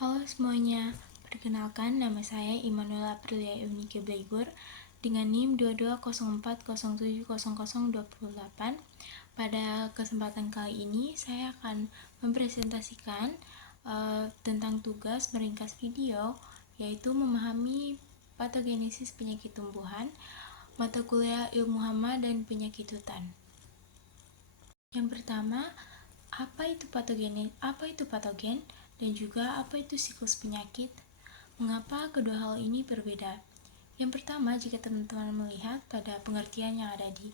Halo semuanya, perkenalkan nama saya Immanuela Aprilia Eunike Bleigur dengan NIM 2204070028. Pada kesempatan kali ini saya akan mempresentasikan tentang tugas meringkas video, yaitu memahami patogenesis penyakit tumbuhan, mata kuliah ilmu hama dan penyakit hutan. Yang pertama, apa itu patogen dan juga apa itu siklus penyakit? Mengapa kedua hal ini berbeda? Yang pertama, jika teman-teman melihat pada pengertian yang ada di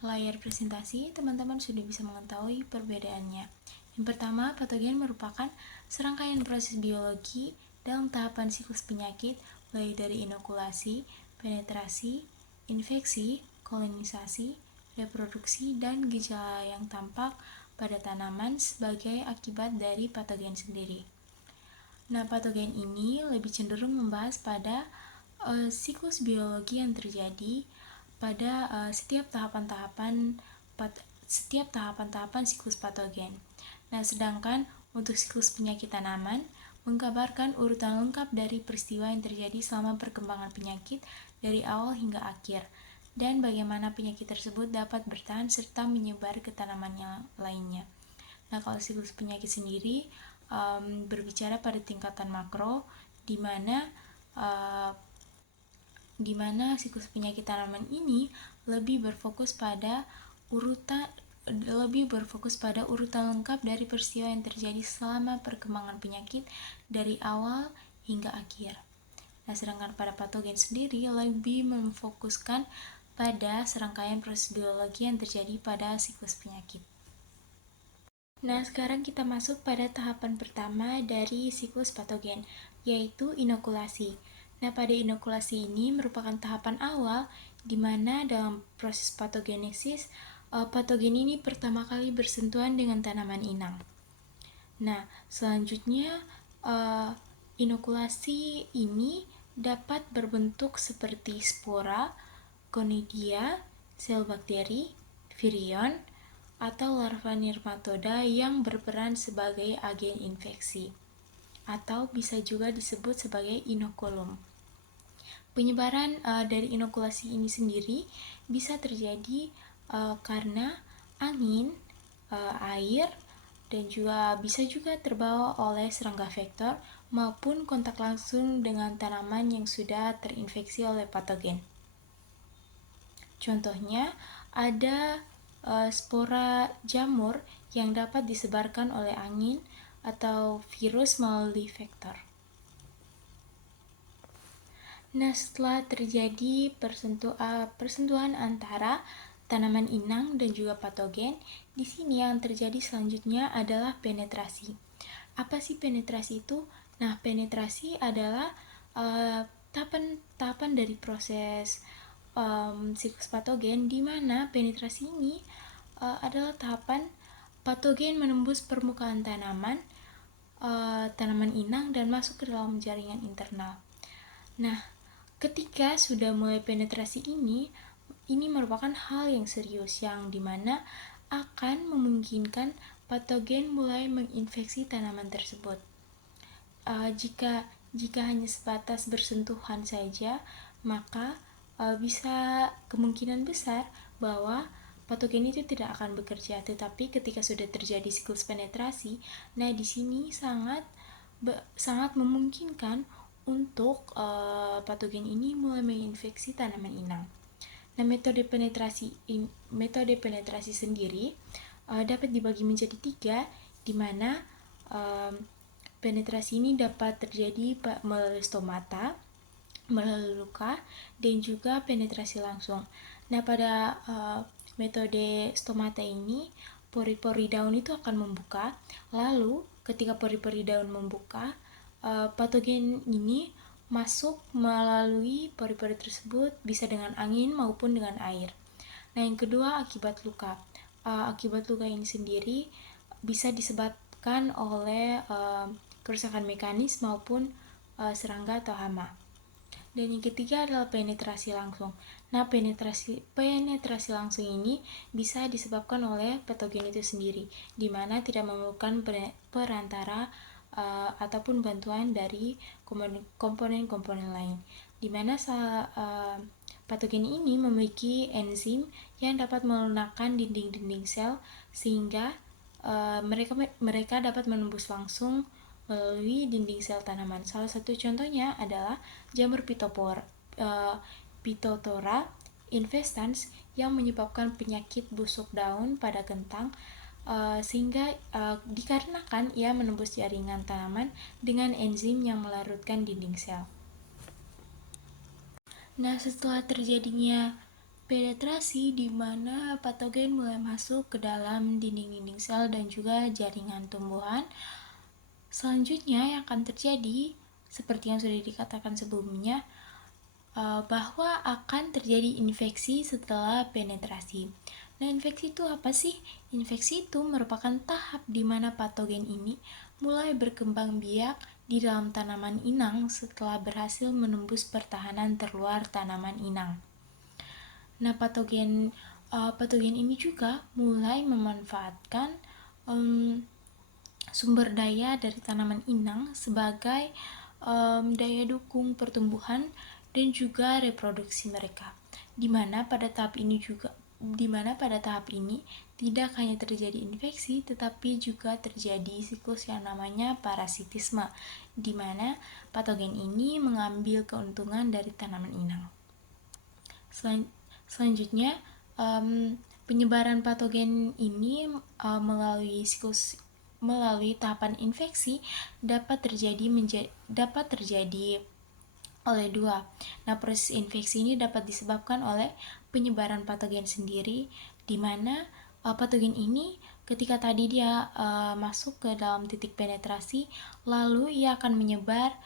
layar presentasi, teman-teman sudah bisa mengetahui perbedaannya. Yang pertama, patogen merupakan serangkaian proses biologi dalam tahapan siklus penyakit, mulai dari inokulasi, penetrasi, infeksi, kolonisasi, reproduksi, dan gejala yang tampak pada tanaman sebagai akibat dari patogen sendiri. Nah, patogen ini lebih cenderung membahas pada siklus biologi yang terjadi pada setiap tahapan-tahapan siklus patogen. Nah, sedangkan untuk siklus penyakit tanaman menggambarkan urutan lengkap dari peristiwa yang terjadi selama perkembangan penyakit dari awal hingga akhir, dan bagaimana penyakit tersebut dapat bertahan serta menyebar ke tanaman yang lainnya. Nah, kalau siklus penyakit sendiri berbicara pada tingkatan makro, di mana siklus penyakit tanaman ini lebih berfokus pada urutan lengkap dari peristiwa yang terjadi selama perkembangan penyakit dari awal hingga akhir. Nah, sedangkan pada patogen sendiri lebih memfokuskan pada serangkaian proses biologi yang terjadi pada siklus penyakit. Nah, sekarang kita masuk pada tahapan pertama dari siklus patogen, yaitu inokulasi. Nah, pada inokulasi ini merupakan tahapan awal di mana dalam proses patogenesis, patogen ini pertama kali bersentuhan dengan tanaman inang. Nah, selanjutnya inokulasi ini dapat berbentuk seperti spora, conidia, sel bakteri, virion, atau larva nirmatoda yang berperan sebagai agen infeksi, atau bisa juga disebut sebagai inokulum. Penyebaran dari inokulasi ini sendiri bisa terjadi karena angin, air, dan juga bisa juga terbawa oleh serangga vektor maupun kontak langsung dengan tanaman yang sudah terinfeksi oleh patogen. Contohnya, ada spora jamur yang dapat disebarkan oleh angin atau virus melalui vektor. Nah, setelah terjadi persentuhan antara tanaman inang dan juga patogen, di sini yang terjadi selanjutnya adalah penetrasi. Apa sih penetrasi itu? Nah, penetrasi adalah tahapan dari proses siklus patogen, di mana penetrasi ini adalah tahapan patogen menembus permukaan tanaman inang dan masuk ke dalam jaringan internal. Nah, ketika sudah mulai penetrasi ini merupakan hal yang serius yang dimana akan memungkinkan patogen mulai menginfeksi tanaman tersebut. Jika hanya sebatas bersentuhan saja, maka bisa kemungkinan besar bahwa patogen itu tidak akan bekerja. Tetapi ketika sudah terjadi siklus penetrasi, nah di sini sangat memungkinkan untuk patogen ini mulai menginfeksi tanaman inang. Nah, metode penetrasi sendiri dapat dibagi menjadi 3, di mana penetrasi ini dapat terjadi melalui stomata, melalui luka, dan juga penetrasi langsung. Nah, pada metode stomata ini, pori-pori daun itu akan membuka. Lalu, ketika pori-pori daun membuka, patogen ini masuk melalui pori-pori tersebut, bisa dengan angin maupun dengan air. Nah, yang kedua, akibat luka. Akibat luka ini sendiri bisa disebabkan oleh kerusakan mekanis maupun serangga atau hama. Dan yang ketiga adalah penetrasi langsung. Nah, penetrasi langsung ini bisa disebabkan oleh patogen itu sendiri, di mana tidak memerlukan perantara ataupun bantuan dari komponen-komponen lain, di mana patogen ini memiliki enzim yang dapat melunakkan dinding-dinding sel sehingga mereka dapat menembus langsung melalui dinding sel tanaman. Salah satu contohnya adalah jamur Phytophthora infestans yang menyebabkan penyakit busuk daun pada kentang, sehingga dikarenakan ia menembus jaringan tanaman dengan enzim yang melarutkan dinding sel. Nah, setelah terjadinya penetrasi di mana patogen mulai masuk ke dalam dinding-dinding sel dan juga jaringan tumbuhan, selanjutnya yang akan terjadi seperti yang sudah dikatakan sebelumnya, bahwa akan terjadi infeksi setelah penetrasi. Nah, infeksi itu apa sih? Infeksi itu merupakan tahap di mana patogen ini mulai berkembang biak di dalam tanaman inang setelah berhasil menembus pertahanan terluar tanaman inang. Nah, patogen ini juga mulai memanfaatkan sumber daya dari tanaman inang sebagai daya dukung pertumbuhan dan juga reproduksi mereka. Di mana pada tahap ini tidak hanya terjadi infeksi, tetapi juga terjadi siklus yang namanya parasitisme, di mana patogen ini mengambil keuntungan dari tanaman inang. Selanjutnya, penyebaran patogen ini melalui tahapan infeksi dapat terjadi oleh dua. Nah, proses infeksi ini dapat disebabkan oleh penyebaran patogen sendiri, di mana patogen ini ketika tadi dia masuk ke dalam titik penetrasi, lalu ia akan menyebar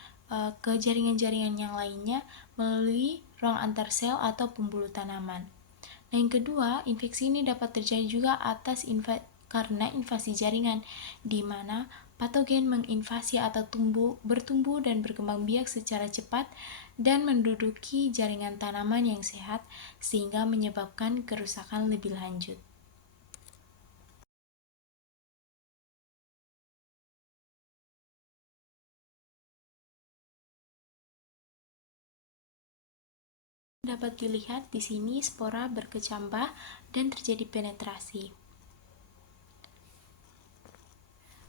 ke jaringan-jaringan yang lainnya melalui ruang antar sel atau pembuluh tanaman. Nah, yang kedua, infeksi ini dapat terjadi juga karena invasi jaringan, di mana patogen menginvasi atau bertumbuh dan berkembang biak secara cepat dan menduduki jaringan tanaman yang sehat sehingga menyebabkan kerusakan lebih lanjut. Dapat dilihat di sini spora berkecambah dan terjadi penetrasi.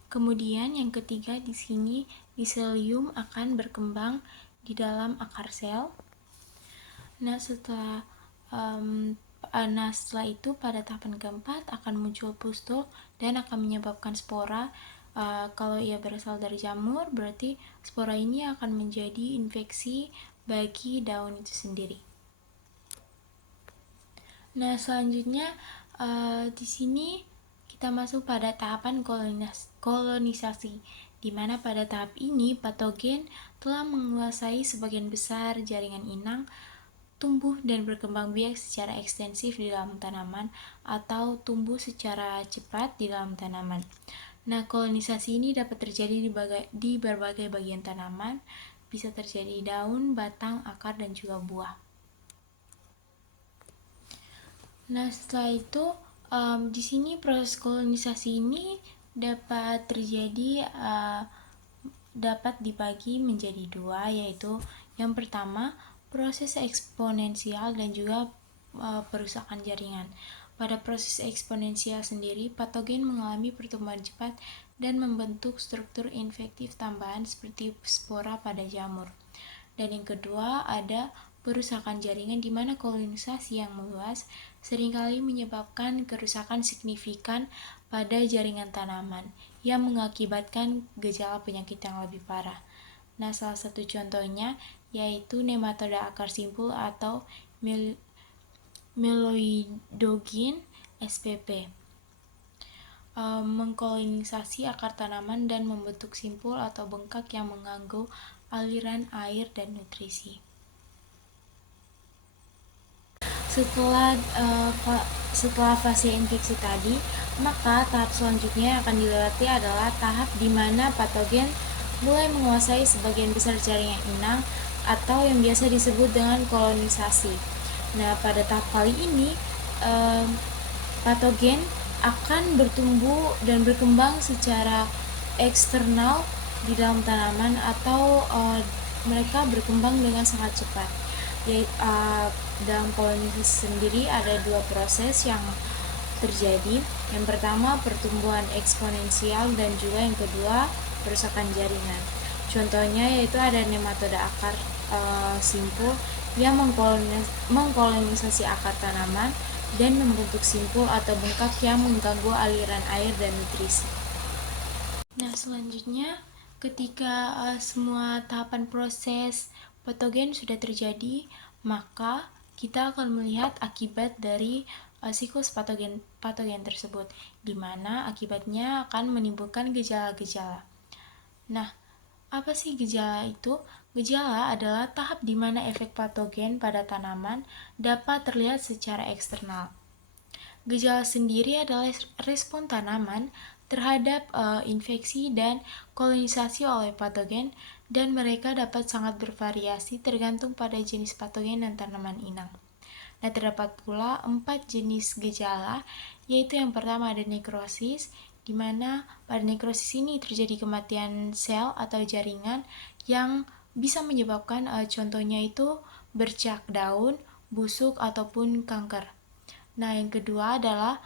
Kemudian yang ketiga di sini miselium akan berkembang di dalam akar sel. Nah, setelah itu pada tahapan keempat akan muncul pustul dan akan menyebabkan spora. Kalau ia berasal dari jamur, berarti spora ini akan menjadi infeksi bagi daun itu sendiri. Nah, selanjutnya di sini kita masuk pada tahapan kolonisasi, di mana pada tahap ini patogen telah menguasai sebagian besar jaringan inang, tumbuh dan berkembang biak secara ekstensif di dalam tanaman atau tumbuh secara cepat di dalam tanaman. Nah, kolonisasi ini dapat terjadi di berbagai bagian tanaman, bisa terjadi daun, batang, akar, dan juga buah. Nah, setelah itu di sini proses kolonisasi ini dapat dibagi menjadi dua, yaitu yang pertama proses eksponensial dan juga perusakan jaringan. Pada proses eksponensial sendiri, patogen mengalami pertumbuhan cepat dan membentuk struktur infektif tambahan seperti spora pada jamur. Dan yang kedua ada perusakan jaringan, di mana kolonisasi yang meluas seringkali menyebabkan kerusakan signifikan pada jaringan tanaman yang mengakibatkan gejala penyakit yang lebih parah. Nah, salah satu contohnya yaitu nematoda akar simpul atau Meloidogyn spp. Mengkolonisasi akar tanaman dan membentuk simpul atau bengkak yang mengganggu aliran air dan nutrisi. Setelah fase infeksi tadi, maka tahap selanjutnya yang akan dilewati adalah tahap di mana patogen mulai menguasai sebagian besar jaringan inang atau yang biasa disebut dengan kolonisasi. Nah, pada tahap kali ini patogen akan bertumbuh dan berkembang secara eksternal di dalam tanaman atau mereka berkembang dengan sangat cepat. Dalam kolonisasi sendiri ada dua proses yang terjadi. Yang pertama pertumbuhan eksponensial dan juga yang kedua perusakan jaringan. Contohnya yaitu ada nematoda akar simpul yang mengkolonisasi akar tanaman dan membentuk simpul atau bengkak yang mengganggu aliran air dan nutrisi. Nah, selanjutnya ketika semua tahapan proses patogen sudah terjadi, maka kita akan melihat akibat dari siklus patogen tersebut, di mana akibatnya akan menimbulkan gejala-gejala. Nah, apa sih gejala itu? Gejala adalah tahap di mana efek patogen pada tanaman dapat terlihat secara eksternal. Gejala sendiri adalah respon tanaman terhadap infeksi dan kolonisasi oleh patogen, dan mereka dapat sangat bervariasi tergantung pada jenis patogen dan tanaman inang. Nah, terdapat pula 4 jenis gejala, yaitu yang pertama ada nekrosis, di mana pada nekrosis ini terjadi kematian sel atau jaringan yang bisa menyebabkan contohnya itu bercak daun, busuk, ataupun kanker. Nah, yang kedua adalah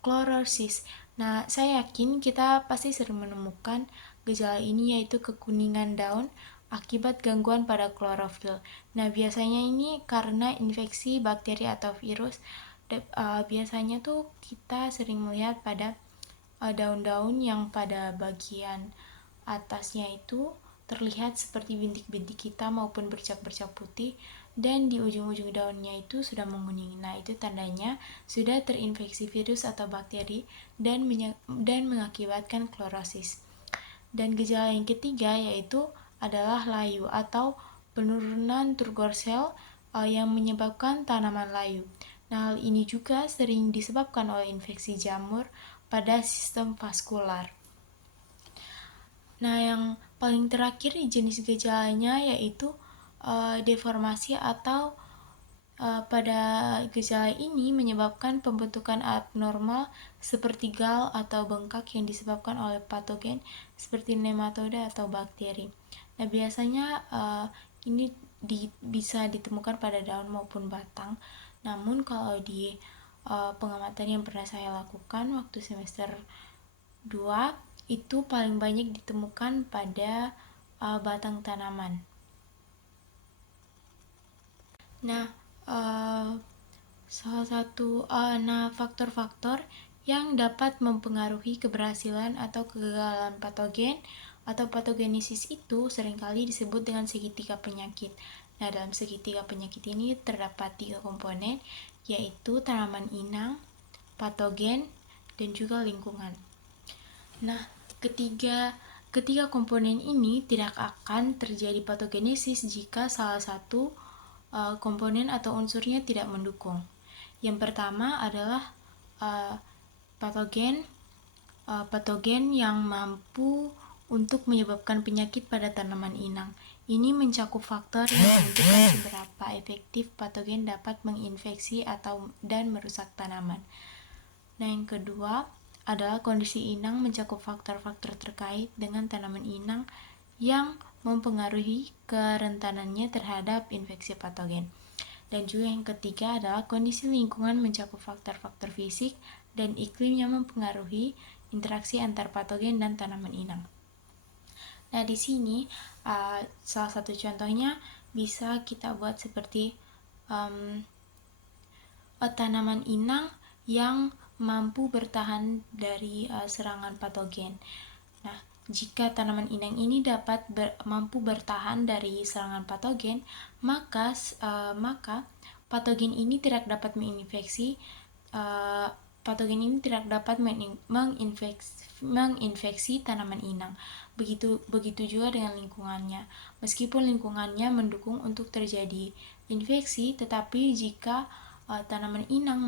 klorosis. Nah, saya yakin kita pasti sering menemukan gejala ini, yaitu kekuningan daun akibat gangguan pada klorofil. Nah, biasanya ini karena infeksi bakteri atau virus. Biasanya tuh kita sering melihat pada daun-daun yang pada bagian atasnya itu terlihat seperti bintik-bintik hitam maupun bercak-bercak putih, dan di ujung-ujung daunnya itu sudah menguning. Nah, itu tandanya sudah terinfeksi virus atau bakteri dan mengakibatkan klorosis. Dan gejala yang ketiga yaitu adalah layu atau penurunan turgor sel yang menyebabkan tanaman layu. Nah, hal ini juga sering disebabkan oleh infeksi jamur pada sistem vaskular. Nah, yang paling terakhir jenis gejalanya yaitu deformasi atau pada gejala ini menyebabkan pembentukan abnormal seperti gal atau bengkak yang disebabkan oleh patogen seperti nematoda atau bakteri. Nah, biasanya ini bisa ditemukan pada daun maupun batang. Namun kalau di pengamatan yang pernah saya lakukan waktu semester 2 itu paling banyak ditemukan pada batang tanaman. Nah, salah satu faktor-faktor yang dapat mempengaruhi keberhasilan atau kegagalan patogen atau patogenesis itu seringkali disebut dengan segitiga penyakit. Nah, dalam segitiga penyakit ini terdapat 3 komponen, yaitu tanaman inang, patogen, dan juga lingkungan. Nah, ketiga komponen ini tidak akan terjadi patogenesis jika salah satu komponen atau unsurnya tidak mendukung. Yang pertama adalah patogen yang mampu untuk menyebabkan penyakit pada tanaman inang. Ini mencakup faktor yang menentukan seberapa efektif patogen dapat menginfeksi dan merusak tanaman. Nah, yang kedua adalah kondisi inang, mencakup faktor-faktor terkait dengan tanaman inang yang mempengaruhi kerentanannya terhadap infeksi patogen. Dan juga yang ketiga adalah kondisi lingkungan, mencakup faktor-faktor fisik dan iklim yang mempengaruhi interaksi antar patogen dan tanaman inang. Nah, di sini salah satu contohnya bisa kita buat seperti tanaman inang yang mampu bertahan dari serangan patogen. Nah, jika tanaman inang ini mampu bertahan dari serangan patogen, maka patogen ini tidak dapat menginfeksi tanaman inang. Begitu juga dengan lingkungannya. Meskipun lingkungannya mendukung untuk terjadi infeksi, tetapi jika tanaman inang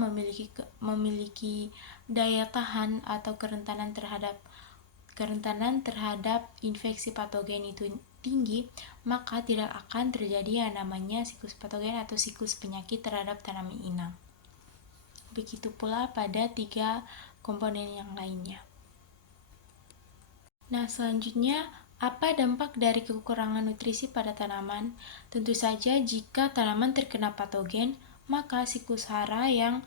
memiliki daya tahan atau kerentanan terhadap infeksi patogen itu tinggi, maka tidak akan terjadi yang namanya siklus patogen atau siklus penyakit terhadap tanaman inang. Begitu pula pada 3 komponen yang lainnya. Nah, selanjutnya, apa dampak dari kekurangan nutrisi pada tanaman? Tentu saja, jika tanaman terkena patogen, maka siklus hara yang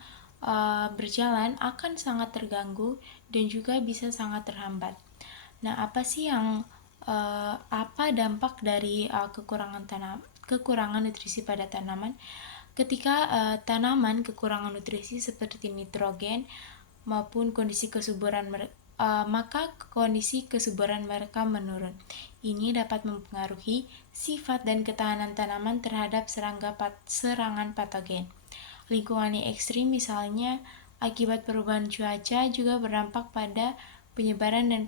berjalan akan sangat terganggu dan juga bisa sangat terhambat. Nah, apa dampak dari kekurangan nutrisi pada tanaman? Ketika tanaman kekurangan nutrisi seperti nitrogen maupun maka kondisi kesuburan mereka menurun. Ini dapat mempengaruhi sifat dan ketahanan tanaman terhadap serangan patogen. Lingkungan yang ekstrim misalnya akibat perubahan cuaca juga berdampak pada penyebaran dan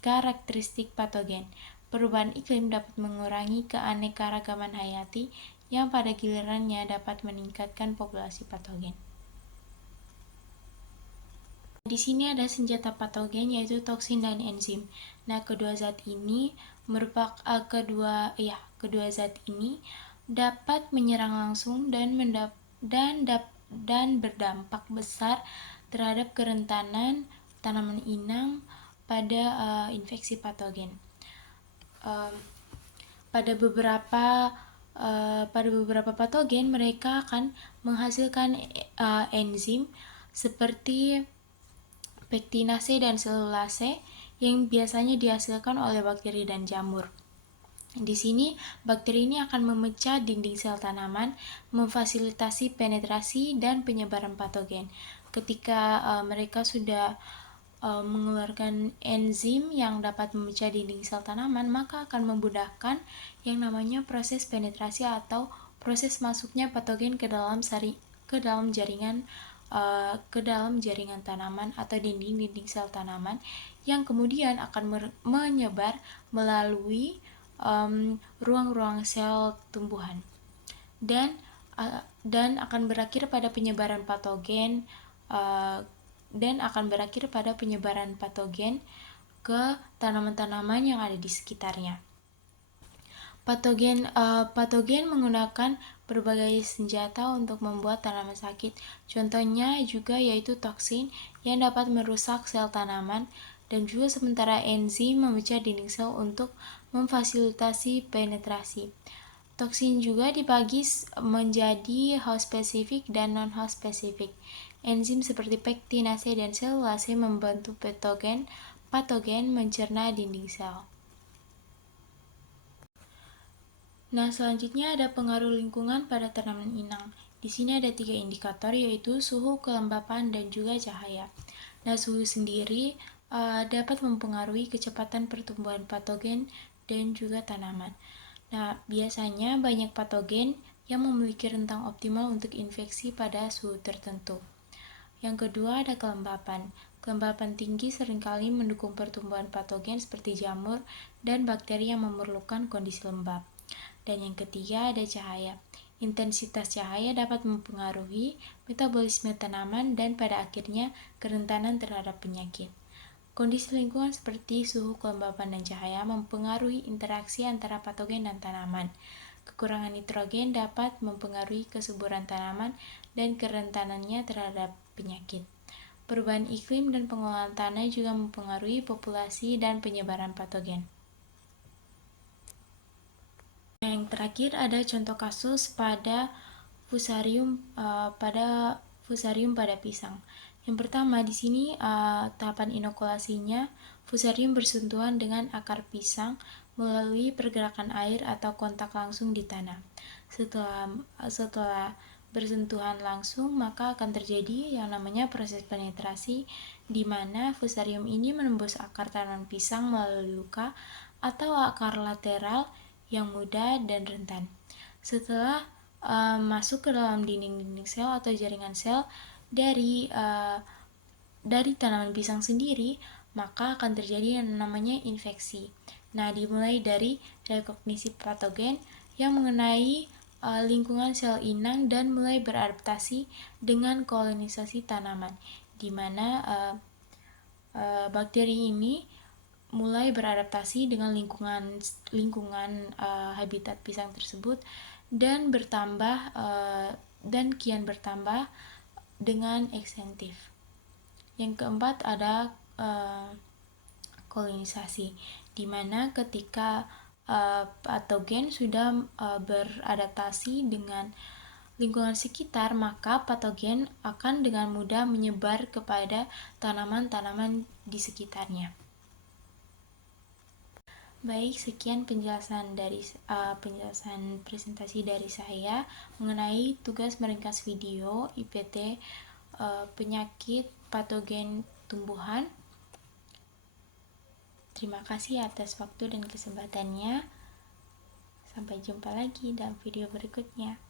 karakteristik patogen. Perubahan iklim dapat mengurangi keanekaragaman hayati yang pada gilirannya dapat meningkatkan populasi patogen. Di sini ada senjata patogen yaitu toksin dan enzim. Nah, kedua zat ini dapat menyerang langsung dan berdampak besar terhadap kerentanan tanaman inang pada infeksi patogen. Pada beberapa patogen mereka akan menghasilkan enzim seperti pektinase dan selulase yang biasanya dihasilkan oleh bakteri dan jamur. Di sini, bakteri ini akan memecah dinding sel tanaman, memfasilitasi penetrasi dan penyebaran patogen. Ketika mereka sudah mengeluarkan enzim yang dapat memecah dinding sel tanaman, maka akan memudahkan yang namanya proses penetrasi atau proses masuknya patogen ke dalam jaringan tanaman atau dinding-dinding sel tanaman yang kemudian akan menyebar melalui ruang-ruang sel tumbuhan dan akan berakhir pada penyebaran patogen ke tanaman-tanaman yang ada di sekitarnya. Patogen menggunakan berbagai senjata untuk membuat tanaman sakit. Contohnya juga yaitu toksin yang dapat merusak sel tanaman dan juga sementara enzim memecah dinding sel untuk memfasilitasi penetrasi. Toksin juga dibagi menjadi host spesifik dan non-host spesifik. Enzim seperti pektinase dan selulase membantu patogen mencerna dinding sel. Nah, selanjutnya ada pengaruh lingkungan pada tanaman inang. Di sini ada 3 indikator yaitu suhu, kelembapan, dan juga cahaya. Nah, suhu sendiri dapat mempengaruhi kecepatan pertumbuhan patogen dan juga tanaman. Nah, biasanya banyak patogen yang memiliki rentang optimal untuk infeksi pada suhu tertentu. Yang kedua ada kelembapan. Kelembapan tinggi seringkali mendukung pertumbuhan patogen seperti jamur dan bakteri yang memerlukan kondisi lembab. Dan yang ketiga ada cahaya. Intensitas cahaya dapat mempengaruhi metabolisme tanaman dan pada akhirnya kerentanan terhadap penyakit. Kondisi lingkungan seperti suhu, kelembapan, dan cahaya mempengaruhi interaksi antara patogen dan tanaman. Kekurangan nitrogen dapat mempengaruhi kesuburan tanaman dan kerentanannya terhadap penyakit. Perubahan iklim dan pengolahan tanah juga mempengaruhi populasi dan penyebaran patogen. Yang terakhir ada contoh kasus pada fusarium pada pisang. Yang pertama di sini tahapan inokulasinya fusarium bersentuhan dengan akar pisang melalui pergerakan air atau kontak langsung di tanah. Setelah bersentuhan langsung maka akan terjadi yang namanya proses penetrasi di mana fusarium ini menembus akar tanaman pisang melalui luka atau akar lateral yang mudah dan rentan. Setelah masuk ke dalam dinding-dinding sel atau jaringan sel dari tanaman pisang sendiri, maka akan terjadi yang namanya infeksi. Nah, dimulai dari rekognisi patogen yang mengenai lingkungan sel inang dan mulai beradaptasi dengan kolonisasi tanaman, di mana bakteri ini mulai beradaptasi dengan lingkungan habitat pisang tersebut dan kian bertambah dengan ekstensif. Yang keempat ada kolonisasi, di mana ketika patogen sudah beradaptasi dengan lingkungan sekitar, maka patogen akan dengan mudah menyebar kepada tanaman-tanaman di sekitarnya. Baik, sekian penjelasan presentasi dari saya mengenai tugas meringkas video IPT penyakit patogen tumbuhan. Terima kasih atas waktu dan kesempatannya. Sampai jumpa lagi dalam video berikutnya.